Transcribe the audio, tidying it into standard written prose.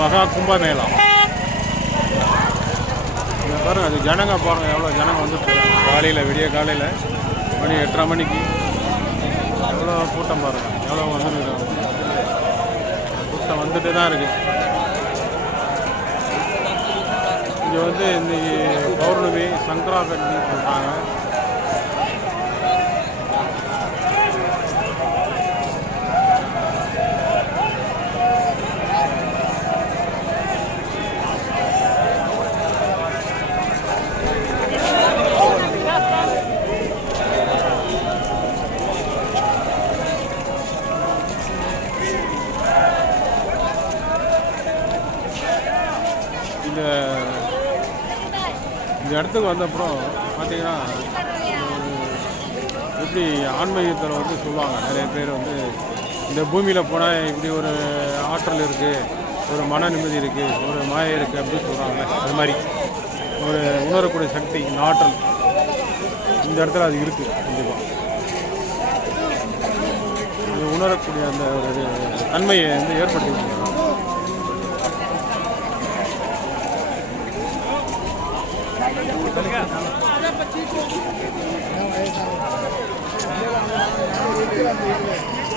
மகா கும்பமேளா. இங்கே பாருங்கள், அது ஜனங்க பாருங்கள், எவ்வளோ ஜனங்க வந்துட்டு காலையில், விடிய காலையில் மணி 8:30 மணிக்கு எவ்வளோ கூட்டம் பாருங்கள், எவ்வளோ வந்துருக்குறாங்க. கூட்டம் வந்துட்டு தான் இருக்குது. இங்கே வந்து இன்றைக்கி பௌர்ணமி சங்கராபரணி சொல்கிறாங்க. இந்த இடத்துக்கு வந்தப்புறம் பார்த்தீங்கன்னா எப்படி ஆன்மீகத்தில் வந்து சொல்லுவாங்க நிறைய பேர் வந்து, இந்த பூமியில் போனால் இப்படி ஒரு ஆற்றல் இருக்குது, ஒரு மன நிம்மதி இருக்குது, ஒரு மாயை இருக்குது அப்படின்னு சொல்கிறாங்க. அது மாதிரி ஒரு உணரக்கூடிய சக்தி, இந்த ஆற்றல் இந்த இடத்துல அது இருக்குது. கண்டிப்பாக அது உணரக்கூடிய அந்த ஒரு தன்மையை வந்து ஏற்படுத்தி Gracias.